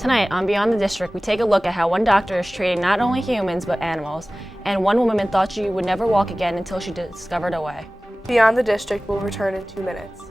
Tonight on Beyond the District, we take a look at how one doctor is treating not only humans but animals, and one woman thought she would never walk again until she discovered a way. Beyond the District will return in 2 minutes.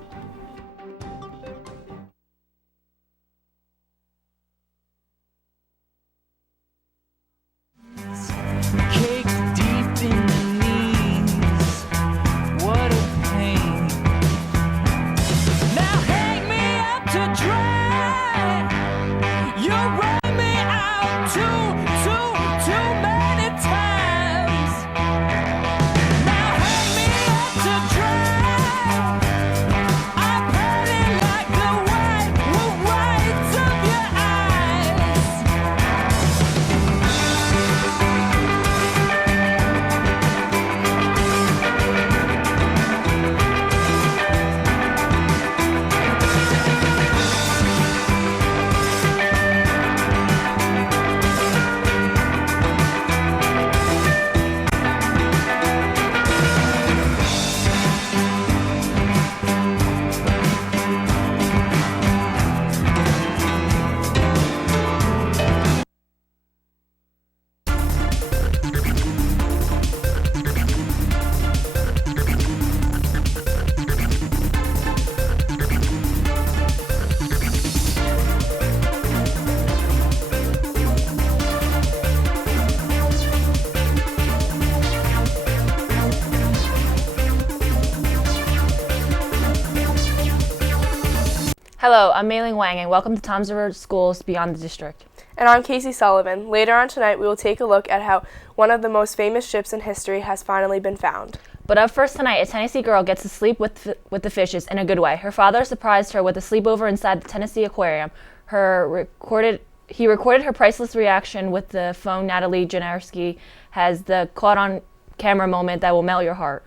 Hello, I'm Mei Ling Wang, and welcome to Tom's River Schools Beyond the District. And I'm Casey Sullivan. Later on tonight, we will take a look at how one of the most famous ships in history has finally been found. But up first tonight, a Tennessee girl gets to sleep with the fishes in a good way. Her father surprised her with a sleepover inside the Tennessee Aquarium. He recorded her priceless reaction with the phone. Natalie Janarski has the caught-on-camera moment that will melt your heart.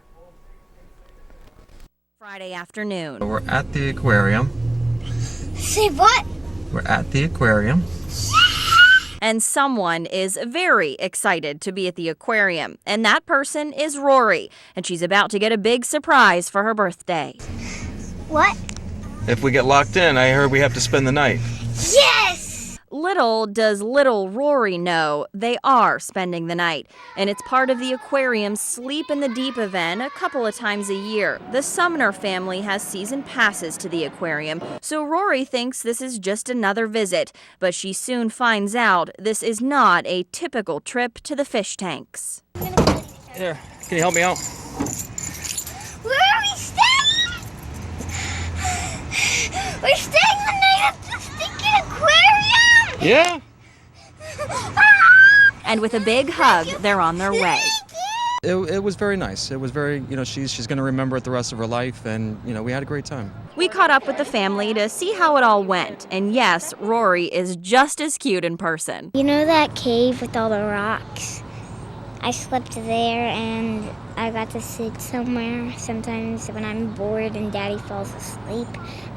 Friday afternoon. We're at the aquarium. Say what? We're at the aquarium. And someone is very excited to be at the aquarium. And that person is Rory. And she's about to get a big surprise for her birthday. What? If we get locked in, I heard we have to spend the night. Yes! Little does little Rory know they are spending the night. And it's part of the aquarium's Sleep in the Deep event a couple of times a year. The Sumner family has season passes to the aquarium, so Rory thinks this is just another visit. But she soon finds out this is not a typical trip to the fish tanks. Here, can you help me out? Where are we staying? We're staying the night at the stinking aquarium! Yeah. And with a big hug, they're on their way. It was very nice. It was very, she's going to remember it the rest of her life, and, we had a great time. We caught up with the family to see how it all went. And yes, Rory is just as cute in person. You know that cave with all the rocks? I slept there and I got to sit somewhere. Sometimes when I'm bored and Daddy falls asleep,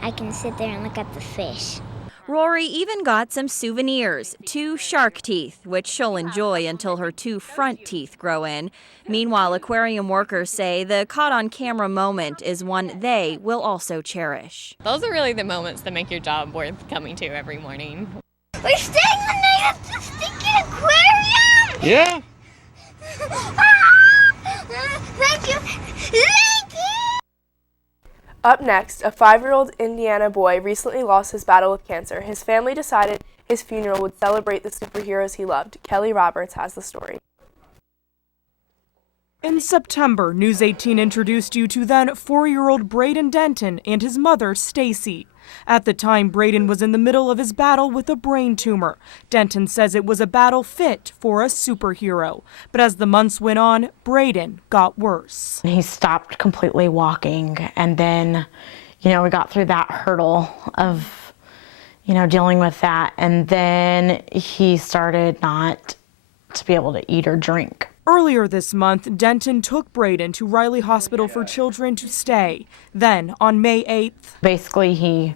I can sit there and look at the fish. Rory even got some souvenirs, 2 shark teeth, which she'll enjoy until her 2 front teeth grow in. Meanwhile, aquarium workers say the caught-on-camera moment is one they will also cherish. Those are really the moments that make your job worth coming to every morning. We're staying the night at the stinking aquarium! Yeah. Thank you! Thank you! Up next, a 5-year-old Indiana boy recently lost his battle with cancer. His family decided his funeral would celebrate the superheroes he loved. Kelly Roberts has the story. In September, News 18 introduced you to then 4-year-old Braden Denton and his mother, Stacy. At the time, Braden was in the middle of his battle with a brain tumor. Denton says it was a battle fit for a superhero. But as the months went on, Braden got worse. He stopped completely walking, and then, we got through that hurdle of, dealing with that, and then he started not to be able to eat or drink. Earlier this month, Denton took Braden to Riley Hospital for Children to stay. Then, on May 8th, basically he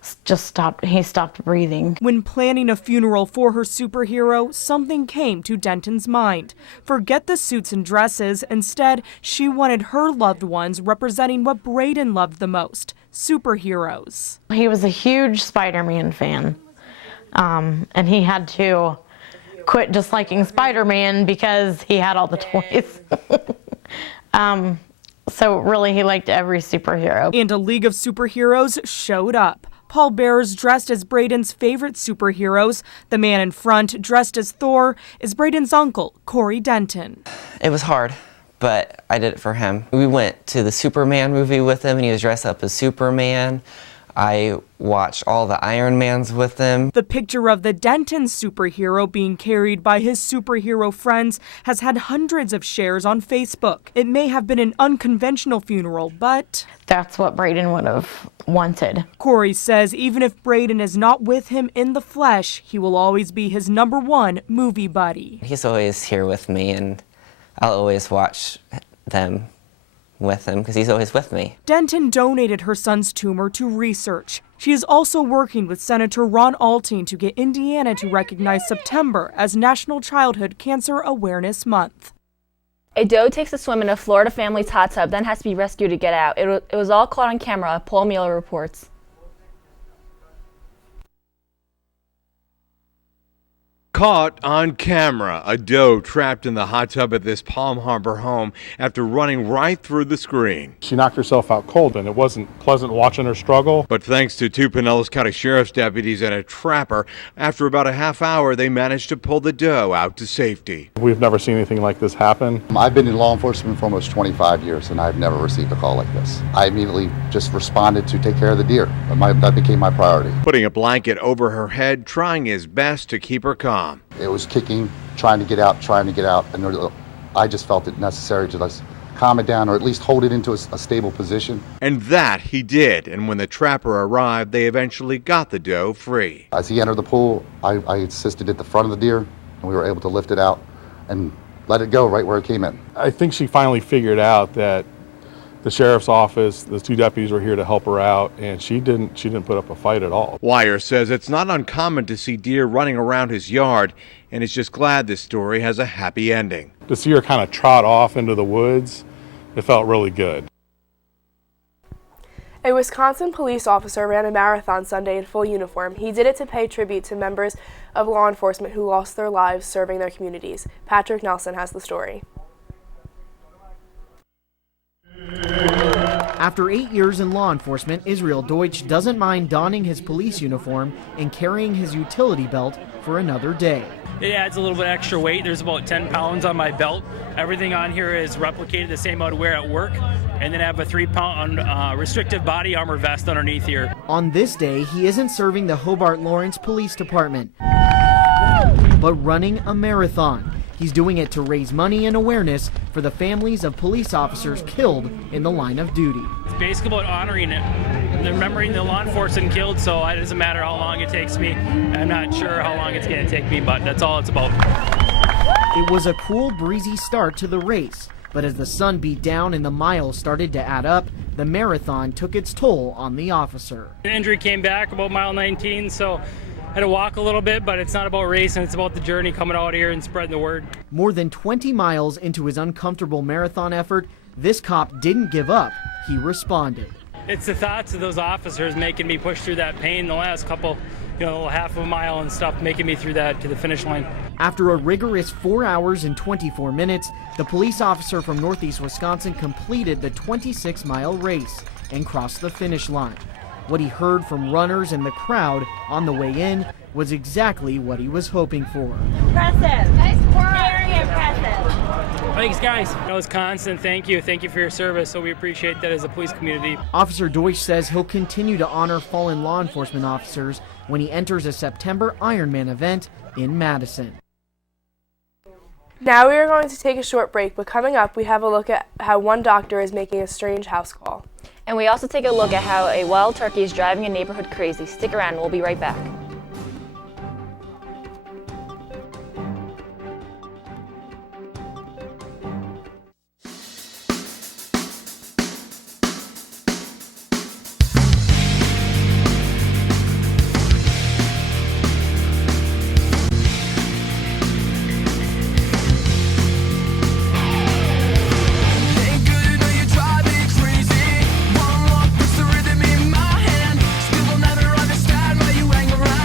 stopped breathing. When planning a funeral for her superhero, something came to Denton's mind. Forget the suits and dresses. Instead, she wanted her loved ones representing what Braden loved the most, superheroes. He was a huge Spider-Man fan. And he had to quit just liking Spider-Man because he had all the toys. So really, he liked every superhero. And a league of superheroes showed up. Pallbearers dressed as Braden's favorite superheroes. The man in front, dressed as Thor, is Braden's uncle, Corey Denton. It was hard, but I did it for him. We went to the Superman movie with him, and he was dressed up as Superman. I watched all the Iron Mans with him. The picture of the Denton superhero being carried by his superhero friends has had hundreds of shares on Facebook. It may have been an unconventional funeral, but that's what Braden would have wanted. Corey says even if Braden is not with him in the flesh, he will always be his #1 movie buddy. He's always here with me, and I'll always watch them with him because he's always with me. Denton donated her son's tumor to research. She is also working with Senator Ron Alting to get Indiana to recognize September as National Childhood Cancer Awareness Month. A doe takes a swim in a Florida family's hot tub, then has to be rescued to get out. It was all caught on camera, Paul Mueller reports. Caught on camera, a doe trapped in the hot tub at this Palm Harbor home after running right through the screen. She knocked herself out cold, and it wasn't pleasant watching her struggle. But thanks to 2 Pinellas County Sheriff's deputies and a trapper, after about a half hour, they managed to pull the doe out to safety. We've never seen anything like this happen. I've been in law enforcement for almost 25 years, and I've never received a call like this. I immediately just responded to take care of the deer. That became my priority. Putting a blanket over her head, trying his best to keep her calm. It was kicking, trying to get out, and I just felt it necessary to just calm it down or at least hold it into a stable position. And that he did, and when the trapper arrived, they eventually got the doe free. As he entered the pool, I assisted at the front of the deer, and we were able to lift it out and let it go right where it came in. I think she finally figured out that the sheriff's office, the 2 deputies were here to help her out, and she didn't put up a fight at all. Wire says it's not uncommon to see deer running around his yard, and is just glad this story has a happy ending. To see her kind of trot off into the woods, it felt really good. A Wisconsin police officer ran a marathon Sunday in full uniform. He did it to pay tribute to members of law enforcement who lost their lives serving their communities. Patrick Nelson has the story. After 8 years in law enforcement, Israel Deutsch doesn't mind donning his police uniform and carrying his utility belt for another day. It adds a little bit extra weight. There's about 10 pounds on my belt. Everything on here is replicated the same I would wear at work. And then I have a 3-pound restrictive body armor vest underneath here. On this day, he isn't serving the Hobart Lawrence Police Department, but running a marathon. He's doing it to raise money and awareness for the families of police officers killed in the line of duty. It's basically about honoring it, and remembering the law enforcement killed, so it doesn't matter how long it takes me. I'm not sure how long it's going to take me, but that's all it's about. It was a cool, breezy start to the race, but as the sun beat down and the miles started to add up, the marathon took its toll on the officer. The injury came back about mile 19, so I had to walk a little bit, but it's not about racing, it's about the journey coming out here and spreading the word. More than 20 miles into his uncomfortable marathon effort, this cop didn't give up. He responded. It's the thoughts of those officers making me push through that pain the last couple, half a mile and stuff, making me through that to the finish line. After a rigorous 4 hours and 24 minutes, the police officer from Northeast Wisconsin completed the 26-mile race and crossed the finish line. What he heard from runners and the crowd on the way in was exactly what he was hoping for. Impressive. Nice work. Very impressive. Thanks, guys. That was constant. Thank you. Thank you for your service. So we appreciate that as a police community. Officer Deutsch says he'll continue to honor fallen law enforcement officers when he enters a September Ironman event in Madison. Now we are going to take a short break, but coming up we have a look at how one doctor is making a strange house call. And we also take a look at how a wild turkey is driving a neighborhood crazy. Stick around, we'll be right back. One walk puts the rhythm in my hand. Still will never understand why you hang around.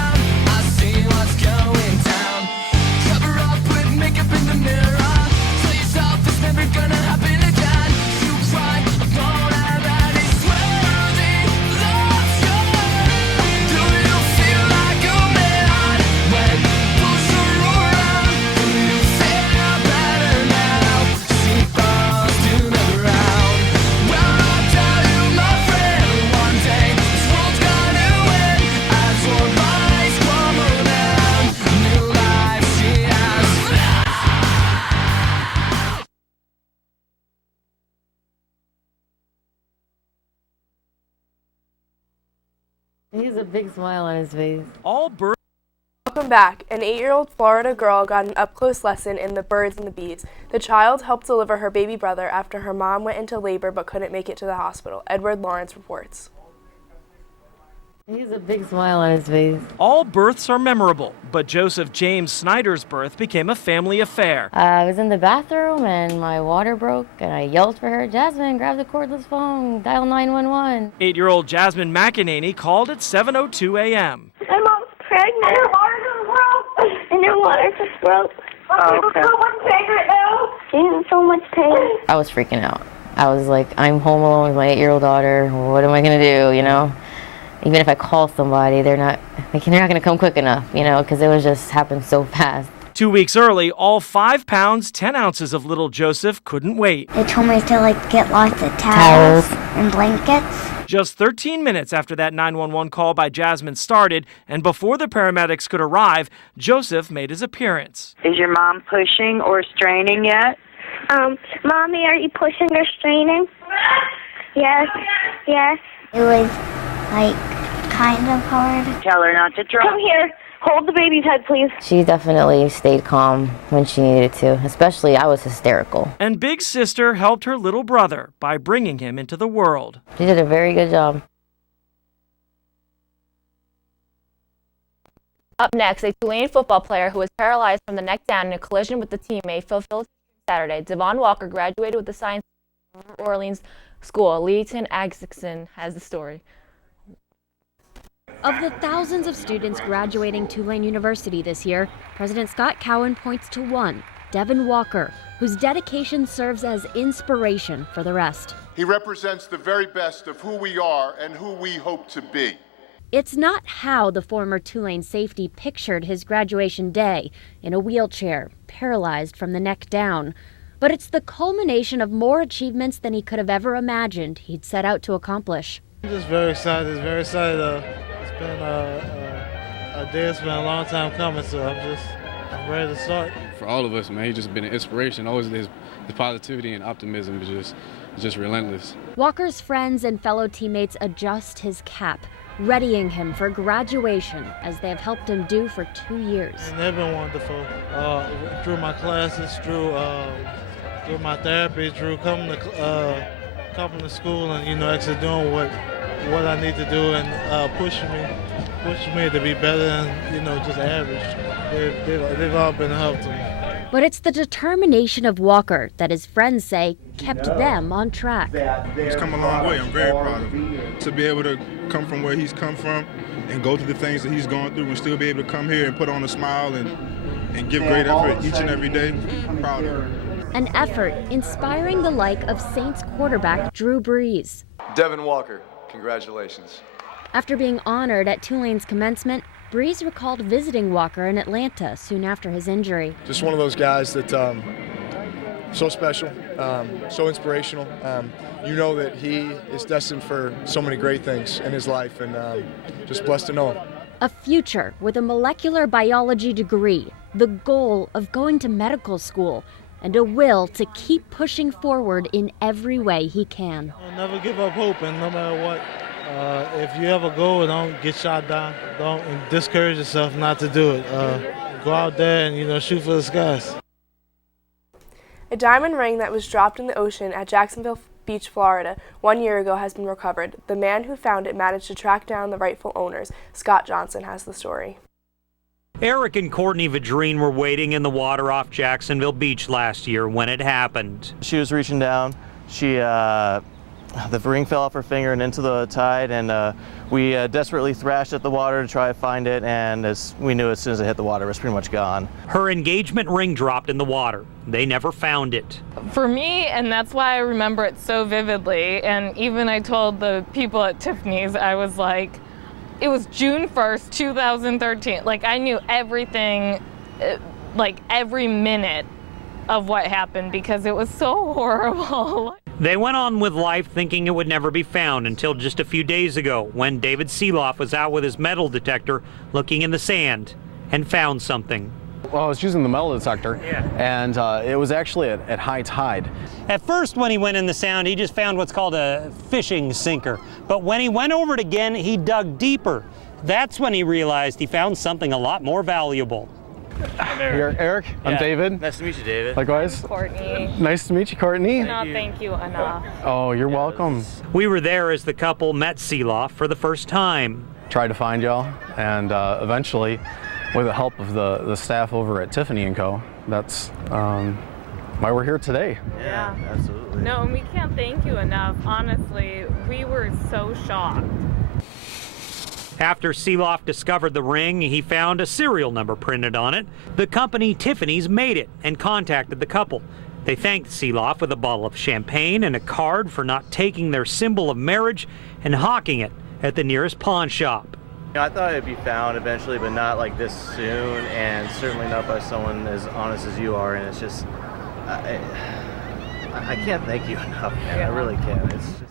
He has a big smile on his face. All birds. Welcome back. An 8-year-old Florida girl got an up-close lesson in the birds and the bees. The child helped deliver her baby brother after her mom went into labor but couldn't make it to the hospital. Edward Lawrence reports. He has a big smile on his face. All births are memorable, but Joseph James Snyder's birth became a family affair. I was in the bathroom and my water broke and I yelled for her, "Jasmine, grab the cordless phone, dial 911. 8-year-old Jasmine McEnany called at 7:02 a.m. My mom's pregnant. And her water just broke. And her water just broke. Oh, okay. So much pain right now. She's in so much pain. I was freaking out. I was like, I'm home alone with my 8-year-old daughter. What am I going to do, you know? Even if I call somebody, they're not going to come quick enough, you know, because it was just happened so fast. 2 weeks early, all 5 pounds, 10 ounces of little Joseph couldn't wait. They told me to get lots of towels and blankets. Just 13 minutes after that 911 call by Jasmine started, and before the paramedics could arrive, Joseph made his appearance. Is your mom pushing or straining yet? Mommy, are you pushing or straining? Yes. It was kind of hard. Tell her not to try. Come here. Hold the baby's head, please. She definitely stayed calm when she needed to, especially I was hysterical. And big sister helped her little brother by bringing him into the world. She did a very good job. Up next, a Tulane football player who was paralyzed from the neck down in a collision with a teammate fulfilled Saturday. Devon Walker graduated with a science from New Orleans school. Leighton Agsickson has the story. Of the thousands of students graduating Tulane University this year, President Scott Cowan points to one, Devon Walker, whose dedication serves as inspiration for the rest. He represents the very best of who we are and who we hope to be. It's not how the former Tulane safety pictured his graduation day, in a wheelchair, paralyzed from the neck down, but it's the culmination of more achievements than he could have ever imagined he'd set out to accomplish. I'm just very excited. It's been a day that's been a long time coming, so I'm ready to start. For all of us, man, he's just been an inspiration. Always his positivity and optimism is just relentless. Walker's friends and fellow teammates adjust his cap, readying him for graduation, as they have helped him do for 2 years. And they've been wonderful. Through my classes, through my therapy, through coming to school and actually doing what I need to do and pushing me to be better than just average. They've all been helpful. But it's the determination of Walker that his friends say kept them on track. He's come a long way. I'm very proud of him. To be able to come from where he's come from and go through the things that he's gone through and still be able to come here and put on a smile and give great effort each and every day, I'm proud of him. An effort inspiring the like of Saints quarterback Drew Brees. Devon Walker, congratulations. After being honored at Tulane's commencement, Brees recalled visiting Walker in Atlanta soon after his injury. Just one of those guys that so special, so inspirational. You know that he is destined for so many great things in his life, and just blessed to know him. A future with a molecular biology degree, the goal of going to medical school, and a will to keep pushing forward in every way he can. I'll never give up hope, and no matter what, if you have a goal, don't get shot down. Don't discourage yourself not to do it. Go out there and shoot for the skies. A diamond ring that was dropped in the ocean at Jacksonville Beach, Florida, 1 year ago has been recovered. The man who found it managed to track down the rightful owners. Scott Johnson has the story. Eric and Courtney Vadrine were waiting in the water off Jacksonville Beach last year when it happened. She was reaching down. The ring fell off her finger and into the tide, and we desperately thrashed at the water to try to find it, and we knew as soon as it hit the water, it was pretty much gone. Her engagement ring dropped in the water. They never found it. For me, and that's why I remember it so vividly, and even I told the people at Tiffany's, I was like, it was June 1st, 2013. Like, I knew everything, like every minute of what happened because it was so horrible. They went on with life thinking it would never be found until just a few days ago when David Seeloff was out with his metal detector looking in the sand and found something. Well, I was using the metal detector, and it was actually at high tide. At first, when he went in the sound, he just found what's called a fishing sinker. But when he went over it again, he dug deeper. That's when he realized he found something a lot more valuable. You're Eric. I'm David. Nice to meet you, David. Likewise. Courtney. Nice to meet you, Courtney. Cannot thank you enough. Oh, you're welcome. We were there as the couple met Seeloff for the first time. Tried to find y'all, and eventually, with the help of the staff over at Tiffany & Co., that's why we're here today. Yeah, absolutely. No, and we can't thank you enough. Honestly, we were so shocked. After Seeloff discovered the ring, he found a serial number printed on it. The company Tiffany's made it and contacted the couple. They thanked Seeloff with a bottle of champagne and a card for not taking their symbol of marriage and hawking it at the nearest pawn shop. I thought it'd be found eventually, but not like this soon, and certainly not by someone as honest as you are. And it's just, I can't thank you enough, man. I really can't. It's just.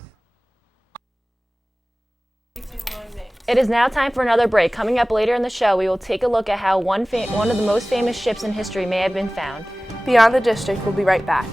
It is now time for another break. Coming up later in the show, we will take a look at how one of the most famous ships in history may have been found. Beyond the District will be right back.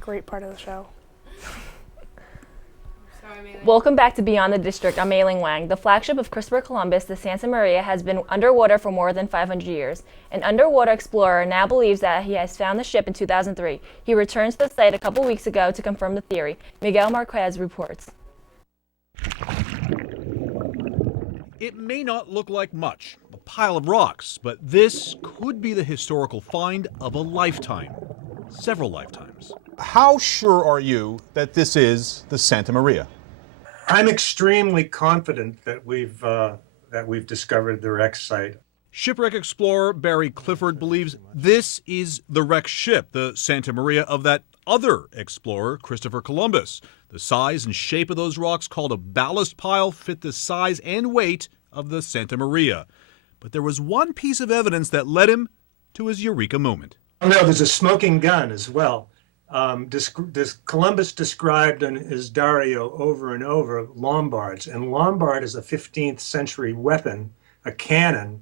Great part of the show. Welcome back to Beyond the District. I'm Mei-Ling Wang. The flagship of Christopher Columbus, the Santa Maria, has been underwater for more than 500 years. An underwater explorer now believes that he has found the ship in 2003. He returns to the site a couple weeks ago to confirm the theory. Miguel Marquez reports. It may not look like much, a pile of rocks, but this could be the historical find of a lifetime. Several lifetimes. How sure are you that this is the Santa Maria? I'm extremely confident that we've discovered the wreck site. Shipwreck explorer Barry Clifford believes this is the wrecked ship, the Santa Maria of that other explorer, Christopher Columbus. The size and shape of those rocks, called a ballast pile, fit the size and weight of the Santa Maria. But there was one piece of evidence that led him to his eureka moment. Oh, no, there's a smoking gun as well. Columbus described in his Dario over and over Lombards, and Lombard is a 15th century weapon, a cannon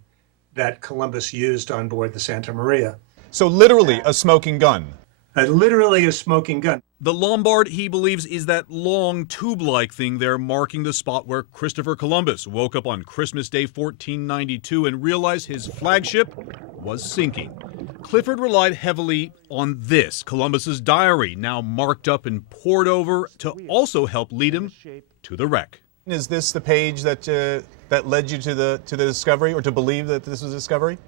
that Columbus used on board the Santa Maria. So literally a smoking gun. Literally a smoking gun. The Lombard, he believes, is that long tube-like thing there marking the spot where Christopher Columbus woke up on Christmas Day 1492 and realized his flagship was sinking. Clifford relied heavily on this, Columbus's diary, now marked up and pored over to also help lead him to the wreck. Is this the page that led you to the discovery, or to believe that this was a discovery?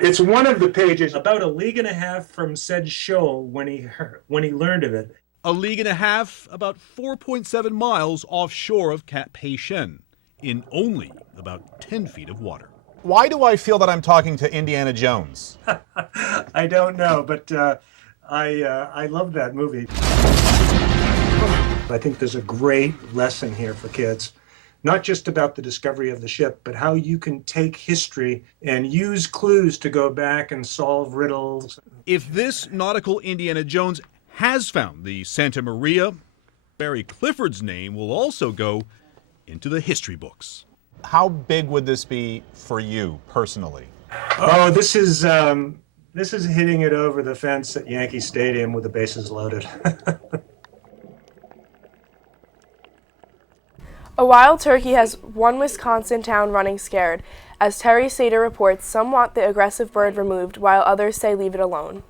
It's one of the pages, about a league and a half from said shoal when he learned of it. A league and a half, about 4.7 miles offshore of Cap Haitien, in only about 10 feet of water. Why do I feel that I'm talking to Indiana Jones? I don't know, but I love that movie. I think there's a great lesson here for kids. Not just about the discovery of the ship, but how you can take history and use clues to go back and solve riddles. If this nautical Indiana Jones has found the Santa Maria, Barry Clifford's name will also go into the history books. How big would this be for you personally? Oh, this is hitting it over the fence at Yankee Stadium with the bases loaded. A wild turkey has one Wisconsin town running scared. As Terry Sater reports, some want the aggressive bird removed, while others say leave it alone.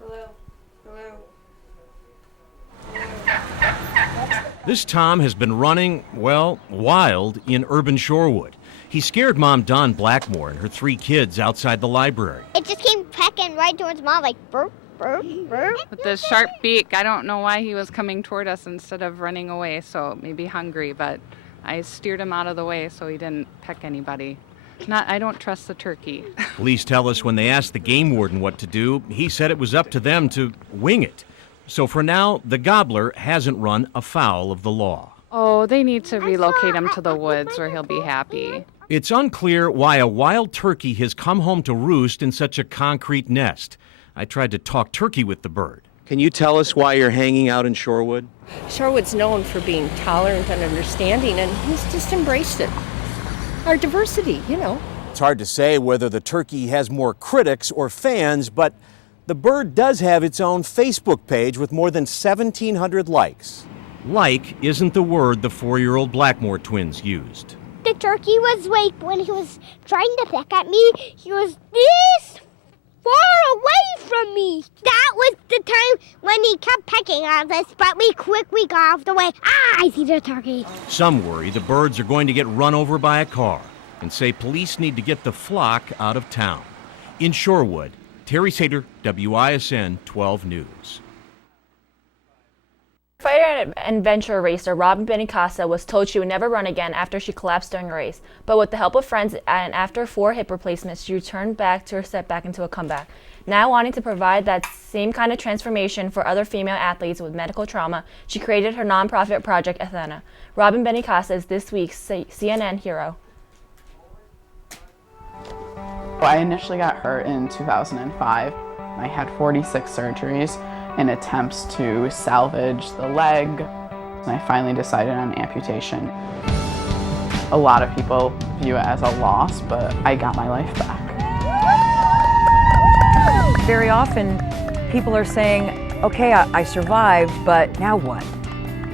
This Tom has been running, well, wild in urban Shorewood. He scared Mom Dawn Blackmore and her 3 kids outside the library. It just came pecking right towards Mom, like burp, burp, burp. With the sharp beak, I don't know why he was coming toward us instead of running away, so maybe hungry, but I steered him out of the way so he didn't peck anybody. I don't trust the turkey. Police tell us when they asked the game warden what to do, he said it was up to them to wing it. So for now, the gobbler hasn't run afoul of the law. Oh, they need to relocate him to the woods where he'll be happy. It's unclear why a wild turkey has come home to roost in such a concrete nest. I tried to talk turkey with the bird. Can you tell us why you're hanging out in Shorewood? Shorewood's known for being tolerant and understanding, and he's just embraced it. Our diversity, you know. It's hard to say whether the turkey has more critics or fans, but the bird does have its own Facebook page with more than 1,700 likes. Like isn't the word the 4-year-old Blackmore twins used. The turkey was like, when he was trying to peck at me, he was this far away from me. That was the time when he kept pecking at us, but we quickly got off the way. I see the turkey. Some worry the birds are going to get run over by a car and say police need to get the flock out of town. In Shorewood, Terry Sater, WISN 12 News. Fighter and adventure racer Robin Benincasa was told she would never run again after she collapsed during a race. But with the help of friends and after 4 hip replacements, she returned back to her setback into a comeback. Now wanting to provide that same kind of transformation for other female athletes with medical trauma, she created her nonprofit project Athena. Robin Benincasa is this week's CNN hero. I initially got hurt in 2005. I had 46 surgeries in attempts to salvage the leg, and I finally decided on amputation. A lot of people view it as a loss, but I got my life back. Very often, people are saying, okay, I survived, but now what?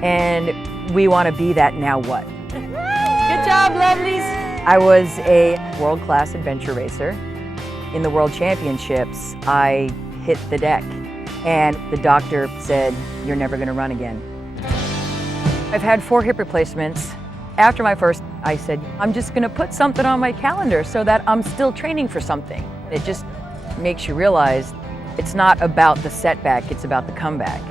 And we want to be that now what. Good job, lovelies. I was a world-class adventure racer. In the World Championships, I hit the deck, and the doctor said, you're never going to run again. I've had 4 hip replacements. After my first, I said, I'm just going to put something on my calendar so that I'm still training for something. It just makes you realize it's not about the setback, it's about the comeback.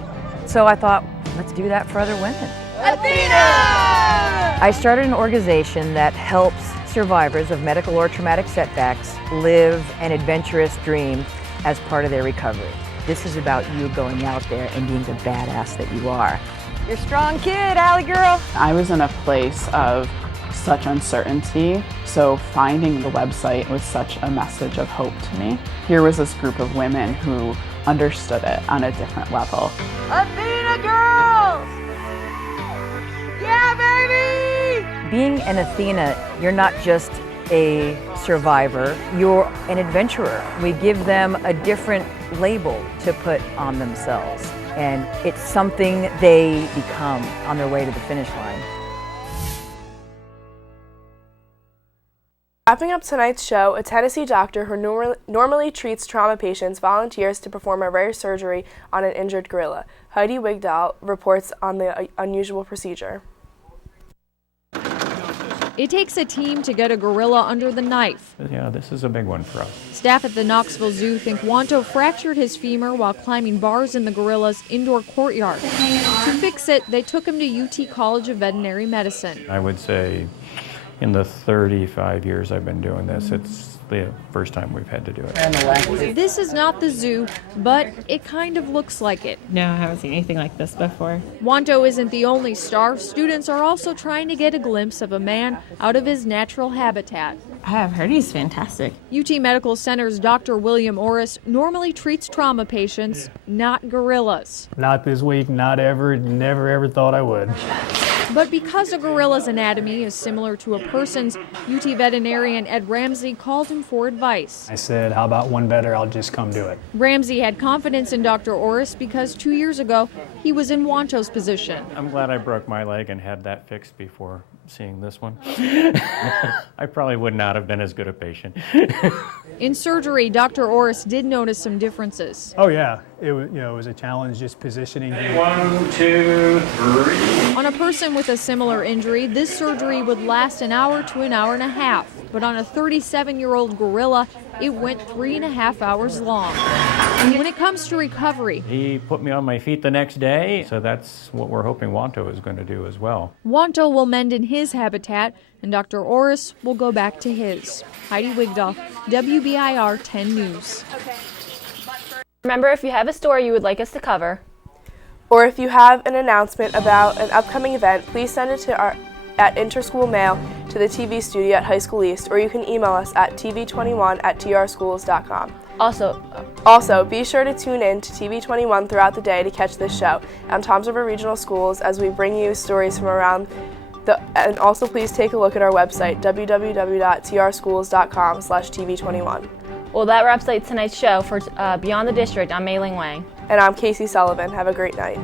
So I thought, let's do that for other women. Athena! I started an organization that helps survivors of medical or traumatic setbacks live an adventurous dream as part of their recovery. This is about you going out there and being the badass that you are. You're a strong kid, Allie girl. I was in a place of such uncertainty, so finding the website was such a message of hope to me. Here was this group of women who understood it on a different level. Athena girls! Yeah, baby! Being an Athena, you're not just a survivor, you're an adventurer. We give them a different label to put on themselves, and it's something they become on their way to the finish line. Wrapping up tonight's show, a Tennessee doctor who normally treats trauma patients volunteers to perform a rare surgery on an injured gorilla. Heidi Wigdahl reports on the unusual procedure. It takes a team to get a gorilla under the knife. Yeah, this is a big one for us. Staff at the Knoxville Zoo think Wanto fractured his femur while climbing bars in the gorilla's indoor courtyard. To fix it, they took him to UT College of Veterinary Medicine. I would say in the 35 years I've been doing this, it's the first time we've had to do it. This is not the zoo, but it kind of looks like it. No, I haven't seen anything like this before. Wanto isn't the only star. Students are also trying to get a glimpse of a man out of his natural habitat. I have heard he's fantastic. UT Medical Center's Dr. William Orris normally treats trauma patients, not gorillas. Not this week, not ever, never ever thought I would. But because a gorilla's anatomy is similar to a person's, UT veterinarian Ed Ramsey called him for advice. I said, how about one better, I'll just come do it. Ramsey had confidence in Dr. Orris because 2 years ago, he was in Wanto's position. I'm glad I broke my leg and had that fixed before seeing this one. I probably would not have been as good a patient. In surgery, Dr. Orris did notice some differences. Oh yeah, it was a challenge just positioning him. 1, 2, 3. On a person with a similar injury, this surgery would last an hour to an hour and a half. But on a 37-year-old gorilla, it went 3.5 hours long. When it comes to recovery, He put me on my feet the next day, so that's what we're hoping Wanto is going to do as well. Wanto will mend in his habitat, and Dr. Orris will go back to his. Heidi Wigdahl, WBIR 10 News. Remember, if you have a story you would like us to cover, or if you have an announcement about an upcoming event, please send it to at Interschool Mail to the TV studio at High School East, or you can email us at tv21@trschools.com. Also, be sure to tune in to TV21 throughout the day to catch this show on Toms River Regional Schools as we bring you stories from around and also please take a look at our website, www.trschools.com/tv21. well, that wraps up tonight's show for Beyond the District. I'm Mei Ling Wang. And I'm Casey Sullivan. Have a great night.